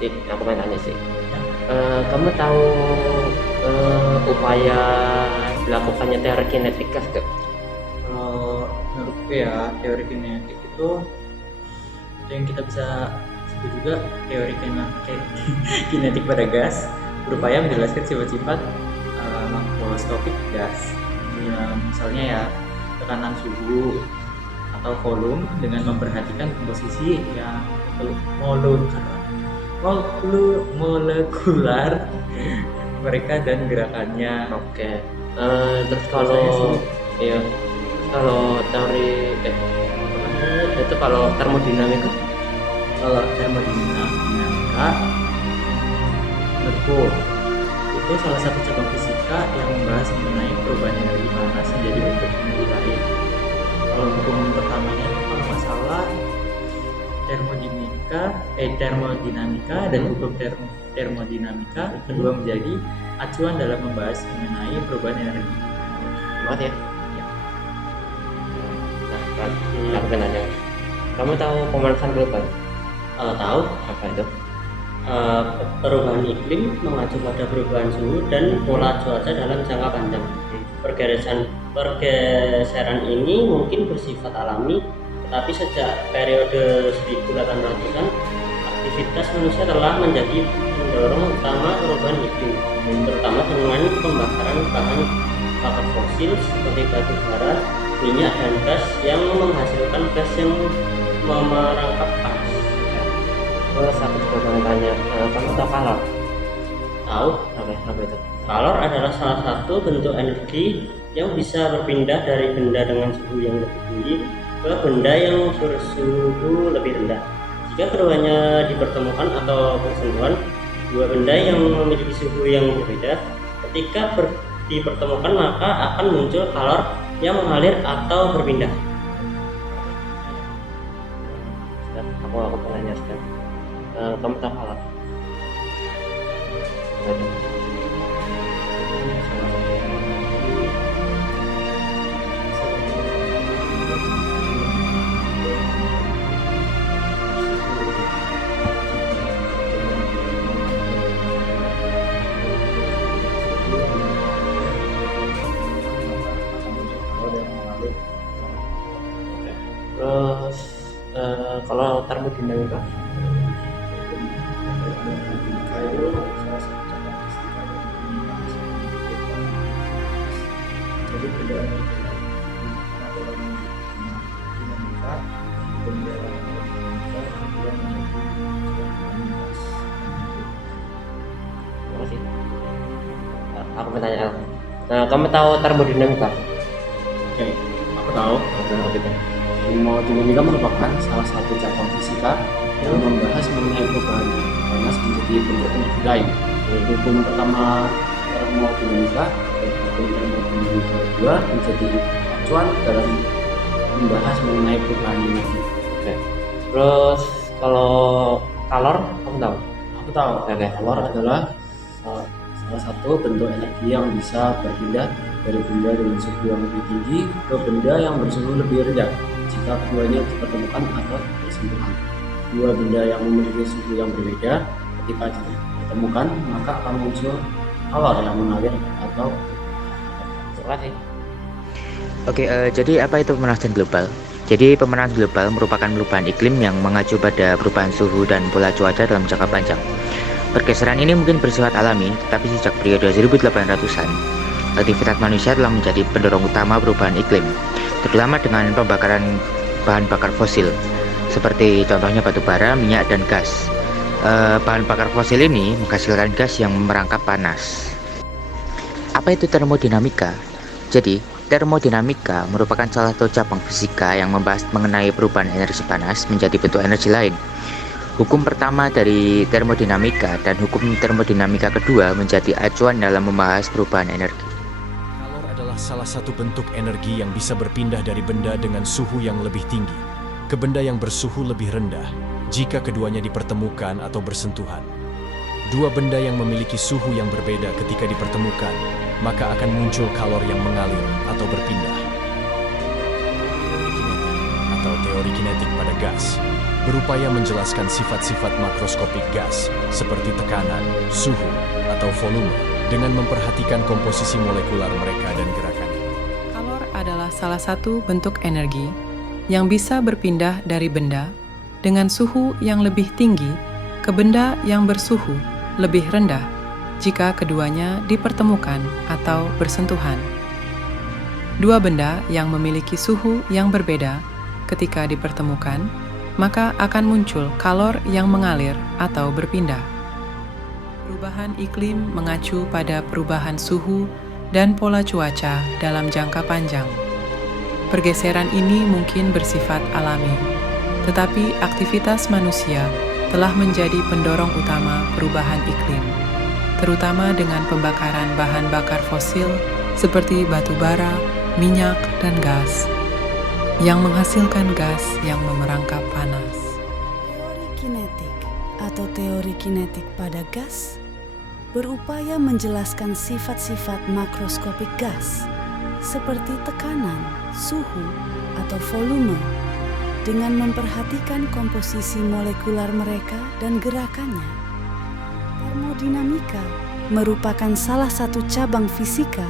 Sih, aku pengen tanya sih. Ya. Kamu tahu upaya dilakukannya teori kinetik gas gak? Kalau menurutku ya teori kinetik itu yang kita bisa sebut juga teori kinetik pada gas berupaya menjelaskan sifat-sifat makroskopik gas. Ya, misalnya ya tekanan suhu atau volume dengan memperhatikan komposisi yang molekular mereka dan gerakannya. Oke. Terus Biasanya sih iya, terus kalau teori itu kalau termodinamika. kalau termodinamika menurutku itu salah satu cabang fisika yang membahas mengenai perubahan energi panas menjadi bentuk energi lain. Kalau hukum pertamanya itu kalau nggak salah termodinamika dan hukum termodinamika kedua menjadi acuan dalam membahas mengenai perubahan energi. Banget ya. Ya. Nah, berarti aku pengen nanya. Kamu tahu pemanasan global? Tahu Apa itu? perubahan iklim mengacu pada perubahan suhu dan pola cuaca dalam jangka panjang. Pergeseran ini mungkin bersifat alami, tetapi sejak periode 1800-an, aktivitas manusia telah menjadi pendorong utama perubahan iklim, terutama dengan pembakaran bahan bakar fosil seperti batu bara, minyak, dan gas yang menghasilkan gas yang memerangkap panas. Terus aku juga pengen tanya, kamu tahu kalor? Tahu, Apa itu? kalor adalah salah satu bentuk energi yang bisa berpindah dari benda dengan suhu yang lebih tinggi ke benda yang bersuhu lebih rendah. Jika keduanya dipertemukan atau bersentuhan, dua benda yang memiliki suhu yang berbeda, ketika dipertemukan maka akan muncul kalor yang mengalir atau berpindah. Dan aku pengen nanya sekarang. Kamu tahu kalor? Apa itu? Terus kalau termodinamika? Jadi benda atau dinamika benda Apa sih? Aku pengen tanya. Kamu tahu termodinamika? Oke, aku tahu. Apa itu? Termodinamika merupakan salah satu cabang fisika yang membahas mengenai perubahan panas menjadi bentuk energi lain. Hukum pertama termodinamika dan hukum termodinamika kedua menjadi acuan dalam membahas mengenai perubahan energi. Oke. Terus kalau kalor, kamu tahu? Aku tahu, Oke. kalor adalah salah satu bentuk energi yang bisa berpindah dari benda dengan suhu yang lebih tinggi ke benda yang bersuhu lebih rendah jika keduanya dipertemukan atau bersentuhan. Dua benda yang memiliki suhu yang berbeda ketika dipertemukan maka akan muncul kalor yang mengalir atau Terima kasih. Oke, jadi apa itu pemanasan global? Jadi pemanasan global merupakan perubahan iklim yang mengacu pada perubahan suhu dan pola cuaca dalam jangka panjang. Pergeseran ini mungkin bersifat alami, tetapi sejak periode 1800-an, aktivitas manusia telah menjadi pendorong utama perubahan iklim, terutama dengan pembakaran bahan bakar fosil, seperti contohnya batu bara, minyak, dan gas. Bahan bakar fosil ini menghasilkan gas yang merangkap panas. Apa itu termodinamika? Jadi, termodinamika merupakan salah satu cabang fisika yang membahas mengenai perubahan energi panas menjadi bentuk energi lain. Hukum pertama dari termodinamika dan hukum termodinamika kedua menjadi acuan dalam membahas perubahan energi. Kalor adalah salah satu bentuk energi yang bisa berpindah dari benda dengan suhu yang lebih tinggi ke benda yang bersuhu lebih rendah jika keduanya dipertemukan atau bersentuhan. Dua benda yang memiliki suhu yang berbeda ketika dipertemukan, maka akan muncul kalor yang mengalir atau berpindah. Teori kinetik atau teori kinetik pada gas berupaya menjelaskan sifat-sifat makroskopik gas seperti tekanan, suhu, atau volume dengan memperhatikan komposisi molekular mereka dan gerakannya. Kalor adalah salah satu bentuk energi yang bisa berpindah dari benda dengan suhu yang lebih tinggi ke benda yang bersuhu lebih rendah jika keduanya dipertemukan atau bersentuhan. Dua benda yang memiliki suhu yang berbeda ketika dipertemukan, maka akan muncul kalor yang mengalir atau berpindah. Perubahan iklim mengacu pada perubahan suhu dan pola cuaca dalam jangka panjang. Pergeseran ini mungkin bersifat alami, tetapi aktivitas manusia telah menjadi pendorong utama perubahan iklim, terutama dengan pembakaran bahan bakar fosil seperti batu bara, minyak, dan gas, yang menghasilkan gas yang memerangkap panas. Teori kinetik atau teori kinetik pada gas berupaya menjelaskan sifat-sifat makroskopik gas seperti tekanan, suhu, atau volume dengan memperhatikan komposisi molekular mereka dan gerakannya. Termodinamika merupakan salah satu cabang fisika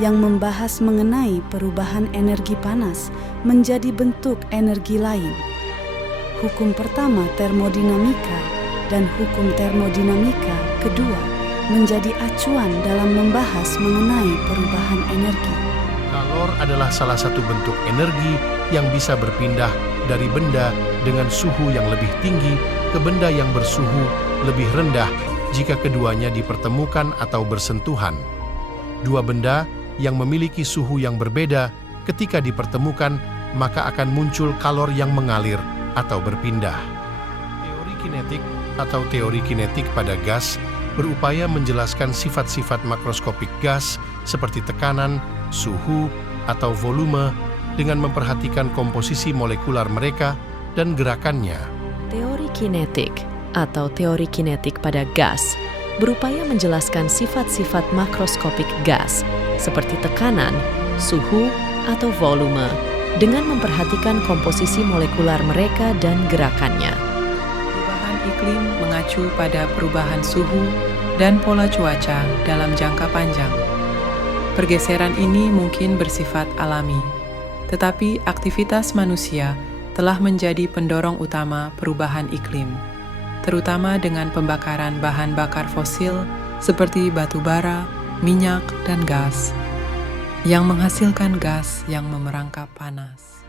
yang membahas mengenai perubahan energi panas menjadi bentuk energi lain. Hukum pertama termodinamika dan hukum termodinamika kedua menjadi acuan dalam membahas mengenai perubahan energi. Kalor adalah salah satu bentuk energi yang bisa berpindah dari benda dengan suhu yang lebih tinggi ke benda yang bersuhu lebih rendah jika keduanya dipertemukan atau bersentuhan. Dua benda yang memiliki suhu yang berbeda ketika dipertemukan, maka akan muncul kalor yang mengalir atau berpindah. Teori kinetik atau teori kinetik pada gas berupaya menjelaskan sifat-sifat makroskopik gas seperti tekanan, suhu, atau volume dengan memperhatikan komposisi molekular mereka dan gerakannya. Teori kinetik atau teori kinetik pada gas berupaya menjelaskan sifat-sifat makroskopik gas seperti tekanan, suhu, atau volume dengan memperhatikan komposisi molekular mereka dan gerakannya. Perubahan iklim mengacu pada perubahan suhu dan pola cuaca dalam jangka panjang. Pergeseran ini mungkin bersifat alami, tetapi aktivitas manusia telah menjadi pendorong utama perubahan iklim, terutama dengan pembakaran bahan bakar fosil seperti batu bara, minyak, dan gas, yang menghasilkan gas yang memerangkap panas.